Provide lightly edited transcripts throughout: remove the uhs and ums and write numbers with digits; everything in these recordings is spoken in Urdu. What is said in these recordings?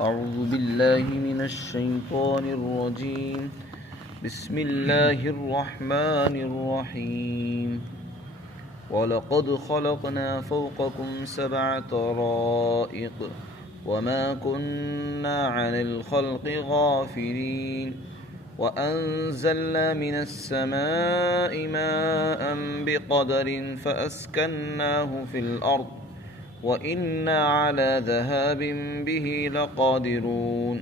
أعوذ بالله من الشيطان الرجيم بسم الله الرحمن الرحيم وَلَقَدْ خَلَقْنَا فَوْقَكُمْ سَبْعَ طَرَائِقَ وَمَا كُنَّا عَنِ الْخَلْقِ غَافِلِينَ وَأَنزَلْنَا مِنَ السَّمَاءِ مَاءً بِقَدَرٍ فَأَسْكَنَّاهُ فِي الْأَرْضِ وَإِنَّا عَلَى ذَهَابٍ بِهِ لَقَادِرُونَ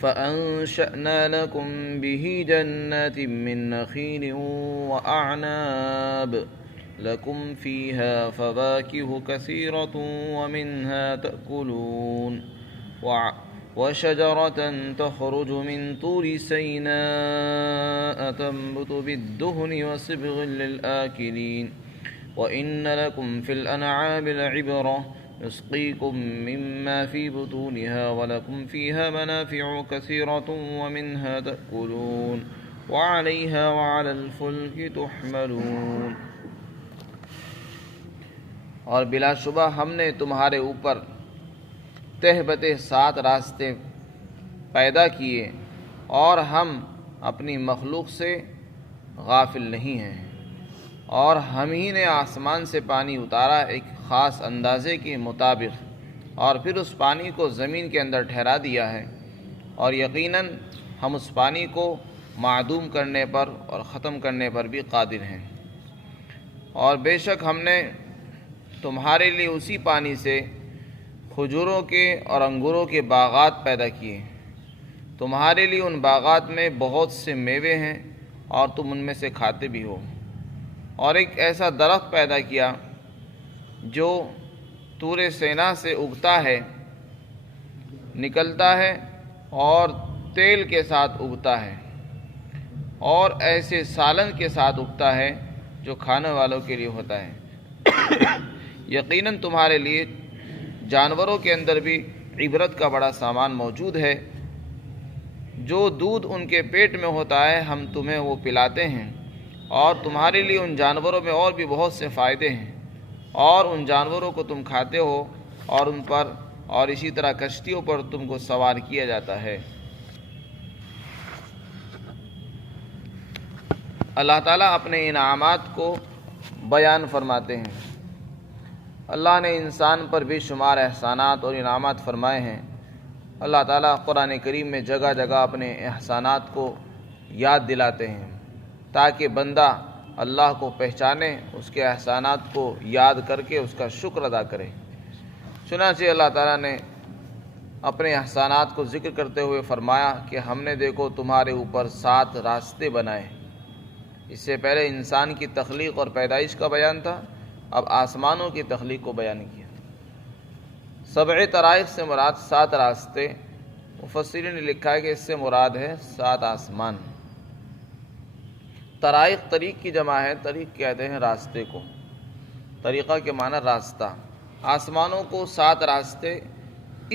فَأَنشَأْنَا لَكُمْ بِهِ جَنَّاتٍ مِّن نَّخِيلٍ وَأَعْنَابٍ لَكُمْ فِيهَا فَوَاكِهُ كَثِيرَةٌ وَمِنْهَا تَأْكُلُونَ وَشَجَرَةً تَخْرُجُ مِنْ طُورِ سَيْنَاءَ تَنبُتُ بِالدُّهْنِ وَصِبْغٍ لِلْآكِلِينَ وَإِنَّ لَكُمْ فِي الْأَنْعَامِ لَعِبْرَةً نسقيكم مما في بطونها ولكم فيها منافع كثيرة ومنها تأكلون وعليها وعلى الفلك تحملون۔ اور بلا شبہ ہم نے تمہارے اوپر تہ بتہ 7 راستے پیدا کیے اور ہم اپنی مخلوق سے غافل نہیں ہیں، اور ہم ہی نے آسمان سے پانی اتارا ایک خاص اندازے کے مطابق، اور پھر اس پانی کو زمین کے اندر ٹھہرا دیا ہے، اور یقیناً ہم اس پانی کو معدوم کرنے پر اور ختم کرنے پر بھی قادر ہیں۔ اور بے شک ہم نے تمہارے لیے اسی پانی سے کھجوروں کے اور انگوروں کے باغات پیدا کیے، تمہارے لیے ان باغات میں بہت سے میوے ہیں اور تم ان میں سے کھاتے بھی ہو، اور ایک ایسا درخت پیدا کیا جو طور سینا سے اگتا ہے، نکلتا ہے اور تیل کے ساتھ اگتا ہے، اور ایسے سالن کے ساتھ اگتا ہے جو کھانے والوں کے لیے ہوتا ہے۔ یقیناً تمہارے لیے جانوروں کے اندر بھی عبرت کا بڑا سامان موجود ہے، جو دودھ ان کے پیٹ میں ہوتا ہے ہم تمہیں وہ پلاتے ہیں، اور تمہارے لیے ان جانوروں میں اور بھی بہت سے فائدے ہیں، اور ان جانوروں کو تم کھاتے ہو، اور ان پر اور اسی طرح کشتیوں پر تم کو سوار کیا جاتا ہے۔ اللہ تعالیٰ اپنے انعامات کو بیان فرماتے ہیں۔ اللہ نے انسان پر بے شمار احسانات اور انعامات فرمائے ہیں۔ اللہ تعالیٰ قرآن کریم میں جگہ جگہ اپنے احسانات کو یاد دلاتے ہیں تاکہ بندہ اللہ کو پہچانے، اس کے احسانات کو یاد کر کے اس کا شکر ادا کرے۔ چنانچہ اللہ تعالیٰ نے اپنے احسانات کو ذکر کرتے ہوئے فرمایا کہ ہم نے دیکھو تمہارے اوپر 7 راستے بنائے۔ اس سے پہلے انسان کی تخلیق اور پیدائش کا بیان تھا، اب آسمانوں کی تخلیق کو بیان کیا۔ 7 طرائق سے مراد 7 راستے، مفسرین نے لکھا ہے کہ اس سے مراد ہے 7 آسمان۔ طرائق طریق کی جمع ہے، طریق کہتے ہیں راستے کو، طریقہ کے معنی راستہ۔ آسمانوں کو 7 راستے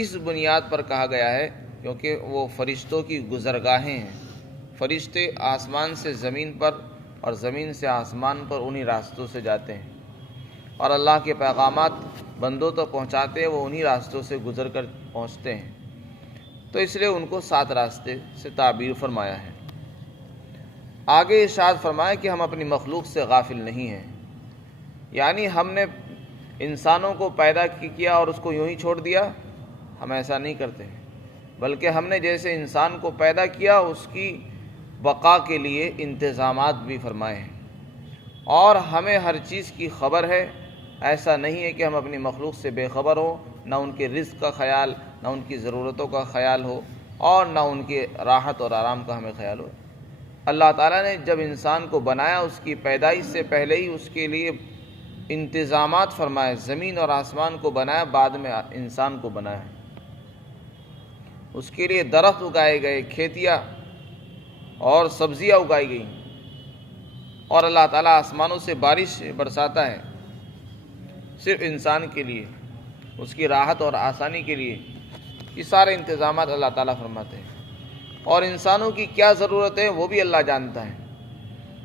اس بنیاد پر کہا گیا ہے کیونکہ وہ فرشتوں کی گزرگاہیں ہیں۔ فرشتے آسمان سے زمین پر اور زمین سے آسمان پر انہی راستوں سے جاتے ہیں، اور اللہ کے پیغامات بندوں تک پہنچاتے ہیں، وہ انہی راستوں سے گزر کر پہنچتے ہیں، تو اس لیے ان کو 7 راستے سے تعبیر فرمایا ہے۔ آگے ارشاد فرمایا کہ ہم اپنی مخلوق سے غافل نہیں ہیں، یعنی ہم نے انسانوں کو پیدا کیا اور اس کو یوں ہی چھوڑ دیا، ہم ایسا نہیں کرتے، بلکہ ہم نے جیسے انسان کو پیدا کیا اس کی بقا کے لیے انتظامات بھی فرمائے ہیں، اور ہمیں ہر چیز کی خبر ہے۔ ایسا نہیں ہے کہ ہم اپنی مخلوق سے بے خبر ہو، نہ ان کے رزق کا خیال، نہ ان کی ضرورتوں کا خیال ہو، اور نہ ان کے راحت اور آرام کا ہمیں خیال ہو۔ اللہ تعالیٰ نے جب انسان کو بنایا اس کی پیدائش سے پہلے ہی اس کے لیے انتظامات فرمائے، زمین اور آسمان کو بنایا، بعد میں انسان کو بنایا۔ اس کے لیے درخت اگائے گئے، کھیتیاں اور سبزیاں اگائی گئیں، اور اللہ تعالیٰ آسمانوں سے بارش برساتا ہے صرف انسان کے لیے، اس کی راحت اور آسانی کے لیے۔ یہ سارے انتظامات اللہ تعالیٰ فرماتے ہیں، اور انسانوں کی کیا ضرورت ہے وہ بھی اللہ جانتا ہے۔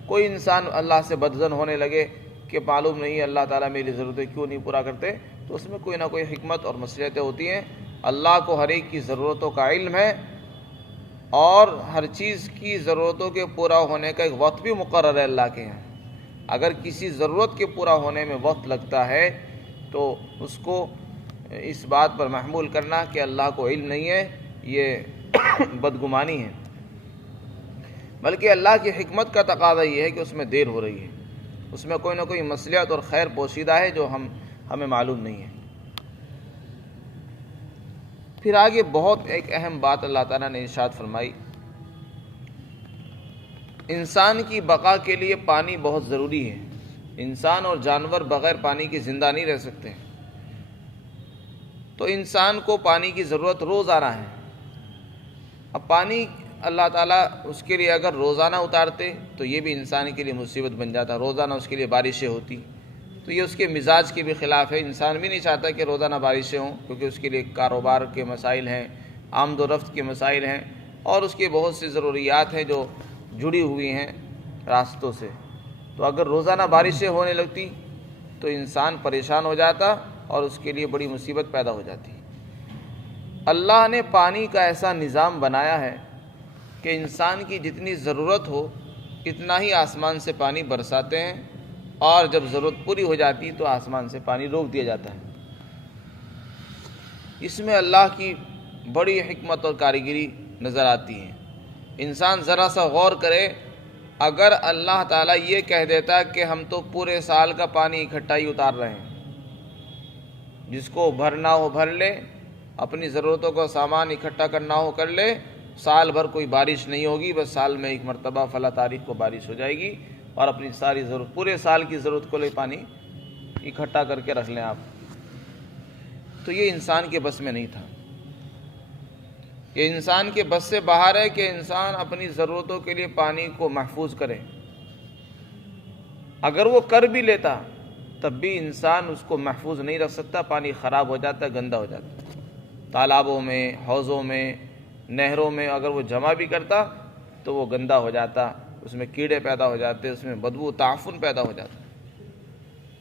کوئی انسان اللہ سے بدظن ہونے لگے کہ معلوم نہیں اللہ تعالیٰ میری ضرورتیں کیوں نہیں پورا کرتے، تو اس میں کوئی نہ کوئی حکمت اور مصلحتیں ہوتی ہیں۔ اللہ کو ہر ایک کی ضرورتوں کا علم ہے، اور ہر چیز کی ضرورتوں کے پورا ہونے کا ایک وقت بھی مقرر ہے اللہ کے یہاں۔ اگر کسی ضرورت کے پورا ہونے میں وقت لگتا ہے تو اس کو اس بات پر محمول کرنا کہ اللہ کو علم نہیں ہے، یہ بدگمانی ہے، بلکہ اللہ کی حکمت کا تقاضا یہ ہے کہ اس میں دیر ہو رہی ہے، اس میں کوئی نہ کوئی مصلحت اور خیر پوشیدہ ہے جو ہمیں معلوم نہیں ہے۔ پھر آگے بہت ایک اہم بات اللہ تعالیٰ نے ارشاد فرمائی، انسان کی بقا کے لیے پانی بہت ضروری ہے۔ انسان اور جانور بغیر پانی کے زندہ نہیں رہ سکتے، تو انسان کو پانی کی ضرورت روزانہ ہے۔ اب پانی اللہ تعالیٰ اس کے لیے اگر روزانہ اتارتے تو یہ بھی انسان کے لیے مصیبت بن جاتا، روزانہ اس کے لیے بارشیں ہوتی تو یہ اس کے مزاج کے بھی خلاف ہے۔ انسان بھی نہیں چاہتا کہ روزانہ بارشیں ہوں، کیونکہ اس کے لیے کاروبار کے مسائل ہیں، آمد و رفت کے مسائل ہیں، اور اس کے بہت سی ضروریات ہیں جو جڑی ہوئی ہیں راستوں سے۔ تو اگر روزانہ بارشیں ہونے لگتی تو انسان پریشان ہو جاتا اور اس کے لیے بڑی مصیبت پیدا ہو جاتی۔ اللہ نے پانی کا ایسا نظام بنایا ہے کہ انسان کی جتنی ضرورت ہو اتنا ہی آسمان سے پانی برساتے ہیں، اور جب ضرورت پوری ہو جاتی تو آسمان سے پانی روک دیا جاتا ہے۔ اس میں اللہ کی بڑی حکمت اور کاریگری نظر آتی ہے۔ انسان ذرا سا غور کرے، اگر اللہ تعالیٰ یہ کہہ دیتا کہ ہم تو پورے سال کا پانی اکٹھا ہی اتار رہے ہیں، جس کو بھرنا ہو بھر لے، اپنی ضرورتوں کا سامان اکٹھا کرنا ہو کر لے، سال بھر کوئی بارش نہیں ہوگی، بس سال میں ایک مرتبہ فلاں تاریخ کو بارش ہو جائے گی، اور اپنی ساری ضرورت پورے سال کی ضرورت کو لے پانی اکٹھا کر کے رکھ لیں آپ، تو یہ انسان کے بس میں نہیں تھا۔ یہ انسان کے بس سے باہر ہے کہ انسان اپنی ضرورتوں کے لیے پانی کو محفوظ کرے۔ اگر وہ کر بھی لیتا تب بھی انسان اس کو محفوظ نہیں رکھ سکتا، پانی خراب ہو جاتا، گندا ہو جاتا۔ تالابوں میں، حوضوں میں، نہروں میں اگر وہ جمع بھی کرتا تو وہ گندا ہو جاتا، اس میں کیڑے پیدا ہو جاتے، اس میں بدبو تعفن پیدا ہو جاتا۔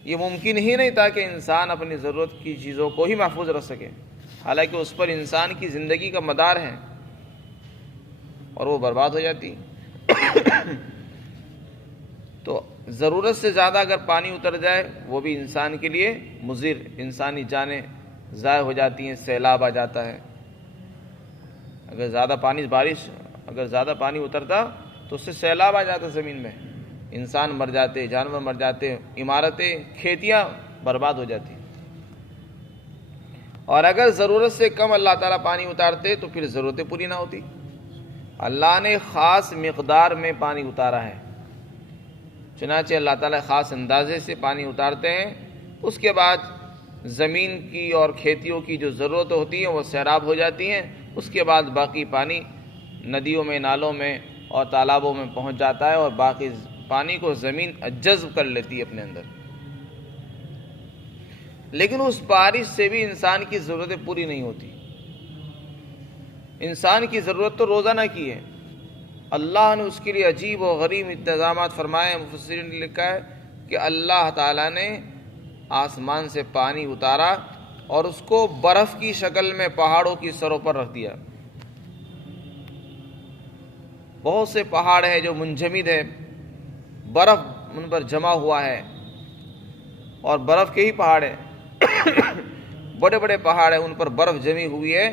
یہ ممکن ہی نہیں تھا کہ انسان اپنی ضرورت کی چیزوں کو ہی محفوظ رکھ سکے، حالانکہ اس پر انسان کی زندگی کا مدار ہے، اور وہ برباد ہو جاتی۔ تو ضرورت سے زیادہ اگر پانی اتر جائے وہ بھی انسان کے لیے مضر، انسانی جانیں ضائع ہو جاتی ہیں، سیلاب آ جاتا ہے۔ اگر زیادہ پانی اترتا تو اس سے سیلاب آ جاتا زمین میں، انسان مر جاتے، جانور مر جاتے، عمارتیں، کھیتیاں برباد ہو جاتی۔ اور اگر ضرورت سے کم اللہ تعالیٰ پانی اتارتے تو پھر ضرورتیں پوری نہ ہوتی۔ اللہ نے خاص مقدار میں پانی اتارا ہے، چنانچہ اللہ تعالیٰ خاص اندازے سے پانی اتارتے ہیں، اس کے بعد زمین کی اور کھیتیوں کی جو ضرورت ہوتی ہیں وہ سیراب ہو جاتی ہیں، اس کے بعد باقی پانی ندیوں میں، نالوں میں اور تالابوں میں پہنچ جاتا ہے، اور باقی پانی کو زمین جذب کر لیتی ہے اپنے اندر۔ لیکن اس بارش سے بھی انسان کی ضرورتیں پوری نہیں ہوتی۔ انسان کی ضرورت تو روزانہ کی ہے، اللہ نے اس کے لیے عجیب و غریب انتظامات فرمائے ہیں۔ مفسرین نے لکھا ہے کہ اللہ تعالیٰ نے آسمان سے پانی اتارا اور اس کو برف کی شکل میں پہاڑوں کی سروں پر رکھ دیا۔ بہت سے پہاڑ ہیں جو منجمد ہے، برف ان پر جمع ہوا ہے، اور برف کے ہی پہاڑ ہیں، بڑے بڑے پہاڑ ہیں، ان پر برف جمی ہوئی ہے۔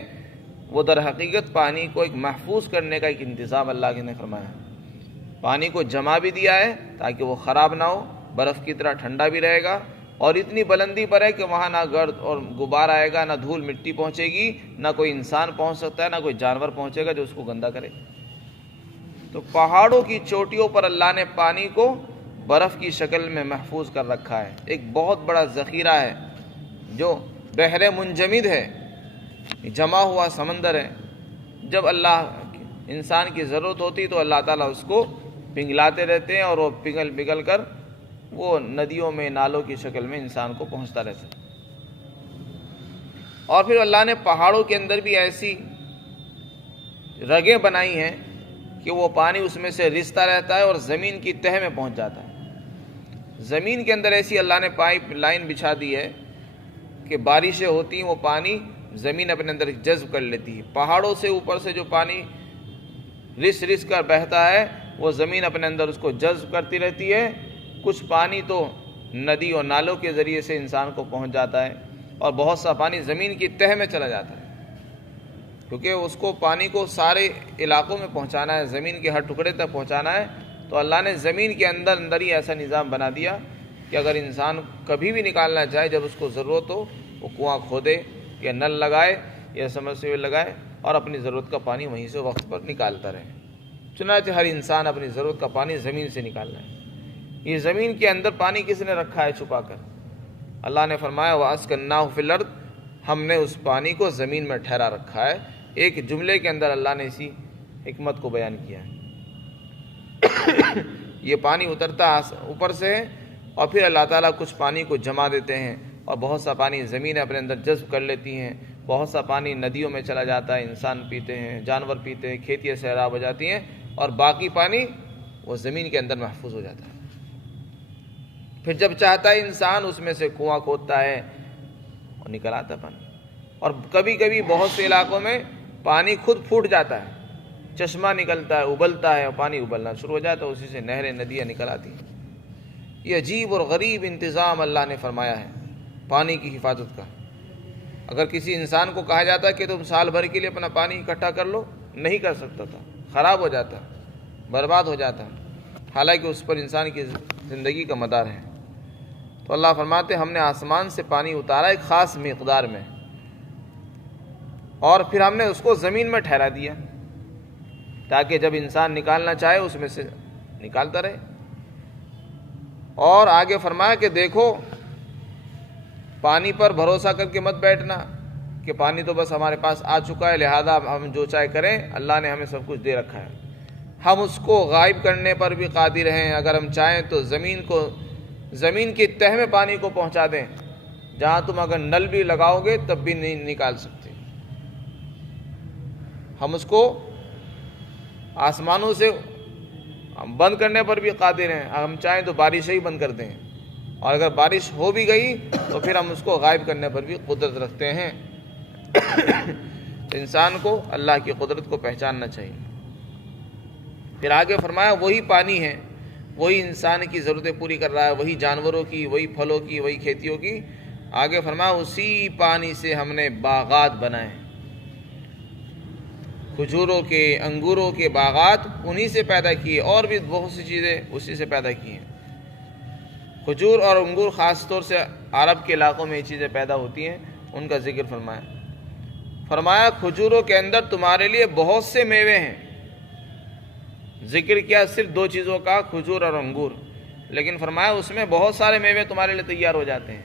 وہ در حقیقت پانی کو ایک محفوظ کرنے کا ایک انتظام اللہ نے فرمایا ہے۔ پانی کو جمع بھی دیا ہے تاکہ وہ خراب نہ ہو، برف کی طرح ٹھنڈا بھی رہے گا، اور اتنی بلندی پر ہے کہ وہاں نہ گرد اور غبار آئے گا، نہ دھول مٹی پہنچے گی، نہ کوئی انسان پہنچ سکتا ہے، نہ کوئی جانور پہنچے گا جو اس کو گندا کرے۔ تو پہاڑوں کی چوٹیوں پر اللہ نے پانی کو برف کی شکل میں محفوظ کر رکھا ہے، ایک بہت بڑا ذخیرہ ہے جو بحر منجمد ہے، جمع ہوا سمندر ہے۔ جب اللہ انسان کی ضرورت ہوتی تو اللہ تعالیٰ اس کو پگھلاتے رہتے ہیں، اور وہ پگھل کر وہ ندیوں میں، نالوں کی شکل میں انسان کو پہنچتا رہتا ہے۔ اور پھر اللہ نے پہاڑوں کے اندر بھی ایسی رگیں بنائی ہیں کہ وہ پانی اس میں سے رستا رہتا ہے اور زمین کی تہہ میں پہنچ جاتا ہے۔ زمین کے اندر ایسی اللہ نے پائپ لائن بچھا دی ہے کہ بارشیں ہوتی ہیں وہ پانی زمین اپنے اندر جذب کر لیتی ہے، پہاڑوں سے اوپر سے جو پانی رس رس کر بہتا ہے وہ زمین اپنے اندر اس کو جذب کرتی رہتی ہے۔ کچھ پانی تو ندی اور نالوں کے ذریعے سے انسان کو پہنچ جاتا ہے، اور بہت سا پانی زمین کی تہ میں چلا جاتا ہے، کیونکہ اس کو پانی کو سارے علاقوں میں پہنچانا ہے، زمین کے ہر ٹکڑے تک پہنچانا ہے۔ تو اللہ نے زمین کے اندر اندر ہی ایسا نظام بنا دیا کہ اگر انسان کبھی بھی نکالنا چاہے، جب اس کو ضرورت ہو، وہ کنواں کھودے یا نل لگائے یا سمرسیبل لگائے اور اپنی ضرورت کا پانی وہیں سے وقت پر نکالتا رہے۔ چنانچہ ہر انسان اپنی ضرورت کا پانی زمین سے نکالنا ہے۔ یہ زمین کے اندر پانی کس نے رکھا ہے چھپا کر؟ اللہ نے فرمایا وَأَسْكَنَّاهُ فِي الْأَرْضِ، ہم نے اس پانی کو زمین میں ٹھہرا رکھا ہے۔ ایک جملے کے اندر اللہ نے اسی حکمت کو بیان کیا ہے۔ یہ پانی اترتا اوپر سے ہے، اور پھر اللہ تعالیٰ کچھ پانی کو جما دیتے ہیں، اور بہت سا پانی زمین اپنے اندر جذب کر لیتی ہیں، بہت سا پانی ندیوں میں چلا جاتا ہے، انسان پیتے ہیں، جانور پیتے ہیں، کھیتیاں سیراب ہو جاتی ہیں، اور باقی پانی وہ زمین کے اندر محفوظ ہو جاتا ہے۔ پھر جب چاہتا ہے انسان اس میں سے کنواں کھودتا ہے اور نکل آتا پانی۔ اور کبھی کبھی بہت سے علاقوں میں پانی خود پھوٹ جاتا ہے، چشمہ نکلتا ہے، ابلتا ہے، اور پانی ابلنا شروع ہو جاتا ہے، اسی سے نہریں ندیاں نکل آتی ہیں۔ یہ عجیب اور غریب انتظام اللہ نے فرمایا ہے پانی کی حفاظت کا۔ اگر کسی انسان کو کہا جاتا کہ تم سال بھر کے لیے اپنا پانی اکٹھا کر لو، نہیں کر سکتا تھا، خراب ہو جاتا، برباد ہو جاتا، حالانکہ اس پر انسان کی زندگی کا مدار ہے۔ تو اللہ فرماتے ہم نے آسمان سے پانی اتارا ایک خاص مقدار میں، اور پھر ہم نے اس کو زمین میں ٹھہرا دیا تاکہ جب انسان نکالنا چاہے اس میں سے نکالتا رہے۔ اور آگے فرمایا کہ دیکھو پانی پر بھروسہ کر کے مت بیٹھنا کہ پانی تو بس ہمارے پاس آ چکا ہے لہذا ہم جو چاہے کریں، اللہ نے ہمیں سب کچھ دے رکھا ہے۔ ہم اس کو غائب کرنے پر بھی قادر ہیں، اگر ہم چاہیں تو زمین کی تہ میں پانی کو پہنچا دیں، جہاں تم اگر نل بھی لگاؤ گے تب بھی نہیں نکال سکتے۔ ہم اس کو آسمانوں سے بند کرنے پر بھی قادر ہیں، ہم چاہیں تو بارش ہی بند کر دیں، اور اگر بارش ہو بھی گئی تو پھر ہم اس کو غائب کرنے پر بھی قدرت رکھتے ہیں۔ انسان کو اللہ کی قدرت کو پہچاننا چاہیے۔ پھر آگے فرمایا وہی پانی ہے، وہی انسان کی ضرورتیں پوری کر رہا ہے، وہی جانوروں کی، وہی پھلوں کی، وہی کھیتیوں کی۔ آگے فرمایا اسی پانی سے ہم نے باغات بنائے، کھجوروں کے، انگوروں کے باغات انہی سے پیدا کیے، اور بھی بہت سی چیزیں اسی سے پیدا کی ہیں۔ کھجور اور انگور خاص طور سے عرب کے علاقوں میں یہ چیزیں پیدا ہوتی ہیں، ان کا ذکر فرمایا کھجوروں کے اندر تمہارے لیے بہت سے میوے ہیں۔ ذکر کیا صرف دو چیزوں کا، کھجور اور انگور، لیکن فرمایا اس میں بہت سارے میوے تمہارے لیے تیار ہو جاتے ہیں۔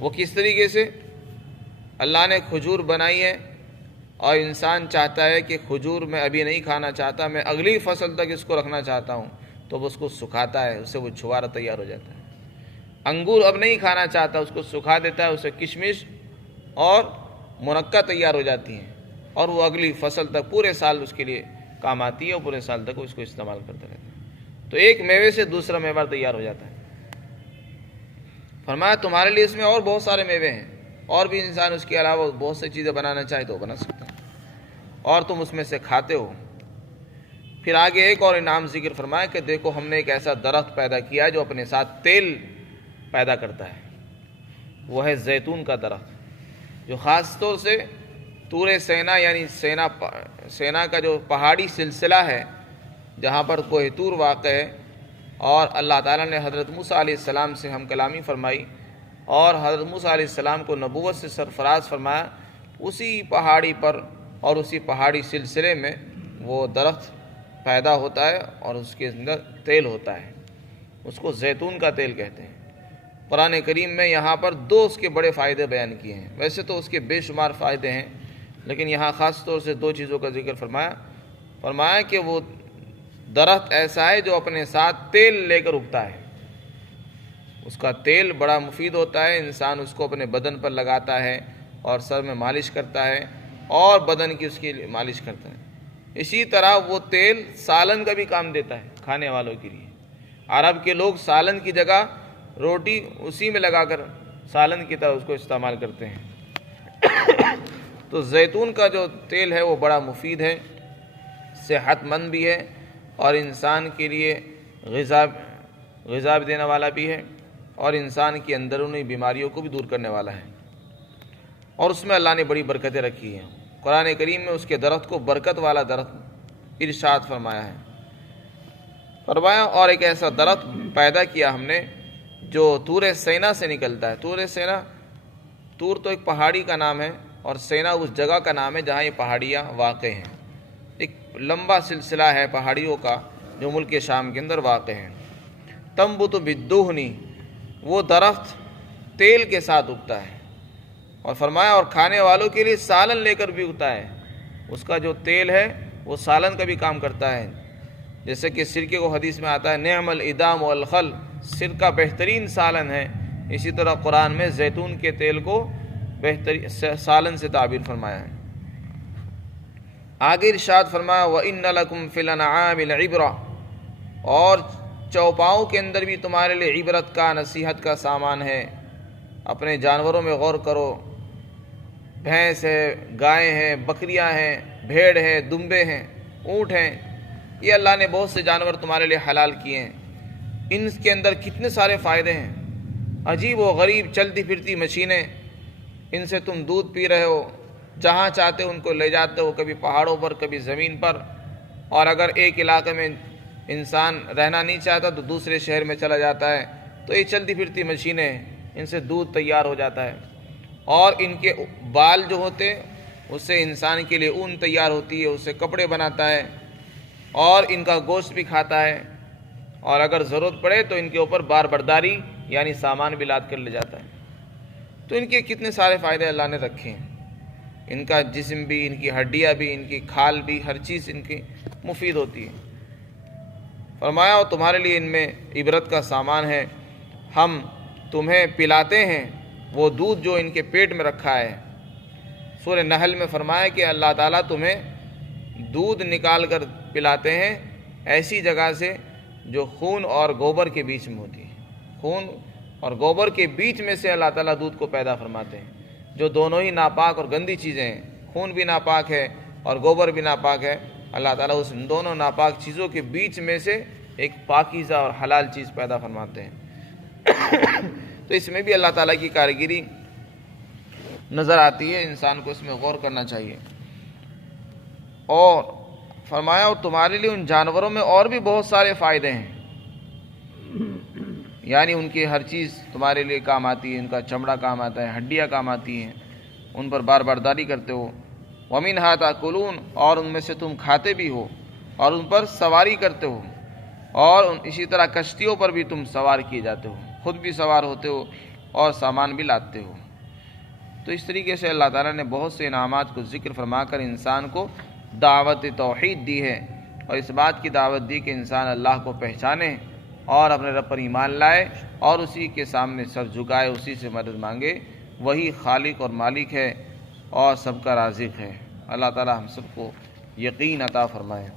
وہ کس طریقے سے؟ اللہ نے کھجور بنائی ہے، اور انسان چاہتا ہے کہ کھجور میں ابھی نہیں کھانا چاہتا، میں اگلی فصل تک اس کو رکھنا چاہتا ہوں، تو وہ اس کو سکھاتا ہے، اس سے وہ چھوارا تیار ہو جاتا ہے۔ انگور اب نہیں کھانا چاہتا، اس کو سکھا دیتا ہے، اس سے کشمش اور منقع تیار ہو جاتی ہیں، اور وہ اگلی فصل تک پورے سال اس کے لیے کام آتی ہے، اور پورے سال تک وہ اس کو استعمال کرتا رہتا ہے۔ تو ایک میوے سے دوسرا میوہ تیار ہو جاتا ہے۔ فرمایا تمہارے لیے اس میں اور بہت سارے میوے ہیں، اور بھی انسان اس کے علاوہ بہت سی چیزیں بنانا چاہے تو بنا سکتا ہے، اور تم اس میں سے کھاتے ہو۔ پھر آگے ایک اور انعام ذکر فرمایا کہ دیکھو ہم نے ایک ایسا درخت پیدا کیا ہے جو اپنے ساتھ تیل پیدا کرتا ہے، وہ ہے زیتون کا درخت، جو خاص طور سے طور سینا یعنی سینا کا جو پہاڑی سلسلہ ہے جہاں پر کوہ طور واقع ہے، اور اللہ تعالیٰ نے حضرت موسیٰ علیہ السلام سے ہم کلامی فرمائی، اور حضرت موسیٰ علیہ السلام کو نبوت سے سرفراز فرمایا، اسی پہاڑی پر اور اسی پہاڑی سلسلے میں وہ درخت پیدا ہوتا ہے، اور اس کے اندر تیل ہوتا ہے، اس کو زیتون کا تیل کہتے ہیں۔ قرآن کریم میں یہاں پر دو اس کے بڑے فائدے بیان کیے ہیں، ویسے تو اس کے بے شمار فائدے ہیں، لیکن یہاں خاص طور سے دو چیزوں کا ذکر فرمایا کہ وہ درخت ایسا ہے جو اپنے ساتھ تیل لے کر اگتا ہے، اس کا تیل بڑا مفید ہوتا ہے، انسان اس کو اپنے بدن پر لگاتا ہے اور سر میں مالش کرتا ہے، اور بدن کی اس کی مالش کرتا ہے۔ اسی طرح وہ تیل سالن کا بھی کام دیتا ہے کھانے والوں کے لیے۔ عرب کے لوگ سالن کی جگہ روٹی اسی میں لگا کر سالن کی طرح اس کو استعمال کرتے ہیں۔ تو زیتون کا جو تیل ہے وہ بڑا مفید ہے، صحت مند بھی ہے، اور انسان کے لیے غذا بھی دینے والا بھی ہے، اور انسان کی اندرونی بیماریوں کو بھی دور کرنے والا ہے، اور اس میں اللہ نے بڑی برکتیں رکھی ہیں۔ قرآن کریم میں اس کے درخت کو برکت والا درخت ارشاد فرمایا ہے، فرمایا اور ایک ایسا درخت پیدا کیا ہم نے جو طور سینا سے نکلتا ہے۔ طور سینا، طور تو ایک پہاڑی کا نام ہے، اور سینا اس جگہ کا نام ہے جہاں یہ پہاڑیاں واقع ہیں۔ ایک لمبا سلسلہ ہے پہاڑیوں کا جو ملک شام کے اندر واقع ہے۔ تنبت بالدہن، وہ درخت تیل کے ساتھ اگتا ہے، اور فرمایا اور کھانے والوں کے لیے سالن لے کر بھی اگتا ہے۔ اس کا جو تیل ہے وہ سالن کا بھی کام کرتا ہے، جیسے کہ سرکے کو حدیث میں آتا ہے نعم الادام والخل، سرکہ بہترین سالن ہے۔ اسی طرح قرآن میں زیتون کے تیل کو بہترین سالن سے تعبیر فرمایا ہے۔ آگے ارشاد فرمایا وَإِنَّ لَكُمْ فِي الْأَنْعَامِ لَعِبْرَةً، اور چوپاؤں کے اندر بھی تمہارے لیے عبرت کا، نصیحت کا سامان ہے۔ اپنے جانوروں میں غور کرو، بھینس ہے، گائے ہیں، بکریاں ہیں، بھیڑ ہے، دمبے ہیں، اونٹ ہیں، یہ اللہ نے بہت سے جانور تمہارے لیے حلال کیے ہیں۔ ان کے اندر کتنے سارے فائدے ہیں، عجیب و غریب چلتی پھرتی مشینیں، ان سے تم دودھ پی رہے ہو، جہاں چاہتے ان کو لے جاتے ہو، کبھی پہاڑوں پر، کبھی زمین پر، اور اگر ایک علاقے میں انسان رہنا نہیں چاہتا تو دوسرے شہر میں چلا جاتا ہے، تو یہ چلتی پھرتی مشینیں، ان سے دودھ تیار ہو جاتا ہے، اور ان کے بال جو ہوتے اس سے انسان کے لیے اون تیار ہوتی ہے، اس سے کپڑے بناتا ہے، اور ان کا گوشت بھی کھاتا ہے، اور اگر ضرورت پڑے تو ان کے اوپر بار برداری یعنی سامان بھی لاد کر لے جاتا ہے۔ تو ان کے کتنے سارے فائدے اللہ نے رکھے ہیں، ان کا جسم بھی، ان کی ہڈیاں بھی، ان کی کھال بھی، ہر چیز ان کی مفید ہوتی ہے۔ فرمایا اور تمہارے لیے ان میں عبرت کا سامان ہے، ہم تمہیں پلاتے ہیں وہ دودھ جو ان کے پیٹ میں رکھا ہے۔ سورہ نحل میں فرمایا کہ اللہ تعالیٰ تمہیں دودھ نکال کر پلاتے ہیں ایسی جگہ سے جو خون اور گوبر کے بیچ میں ہوتی ہے۔ خون اور گوبر کے بیچ میں سے اللہ تعالیٰ دودھ کو پیدا فرماتے ہیں، جو دونوں ہی ناپاک اور گندی چیزیں ہیں۔ خون بھی ناپاک ہے اور گوبر بھی ناپاک ہے، اللہ تعالیٰ اس دونوں ناپاک چیزوں کے بیچ میں سے ایک پاکیزہ اور حلال چیز پیدا فرماتے ہیں۔ تو اس میں بھی اللہ تعالیٰ کی کارگری نظر آتی ہے، انسان کو اس میں غور کرنا چاہیے۔ اور فرمایا اور تمہارے لیے ان جانوروں میں اور بھی بہت سارے فائدے ہیں، یعنی ان کی ہر چیز تمہارے لیے کام آتی ہے، ان کا چمڑا کام آتا ہے، ہڈیاں کام آتی ہیں، ان پر بار برداری کرتے ہو۔ وَمِنْهَا تَأْكُلُونَ، اور ان میں سے تم کھاتے بھی ہو اور ان پر سواری کرتے ہو، اور اسی طرح کشتیوں پر بھی تم سوار کیے جاتے ہو، خود بھی سوار ہوتے ہو اور سامان بھی لاتے ہو۔ تو اس طریقے سے اللہ تعالیٰ نے بہت سے انعامات کو ذکر فرما کر انسان کو دعوت توحید دی ہے، اور اس بات کی دعوت دی کہ انسان اللہ کو پہچانے اور اپنے رب پر ایمان لائے اور اسی کے سامنے سر جھکائے، اسی سے مدد مانگے۔ وہی خالق اور مالک ہے اور سب کا رازق ہے۔ اللہ تعالیٰ ہم سب کو یقین عطا فرمائے۔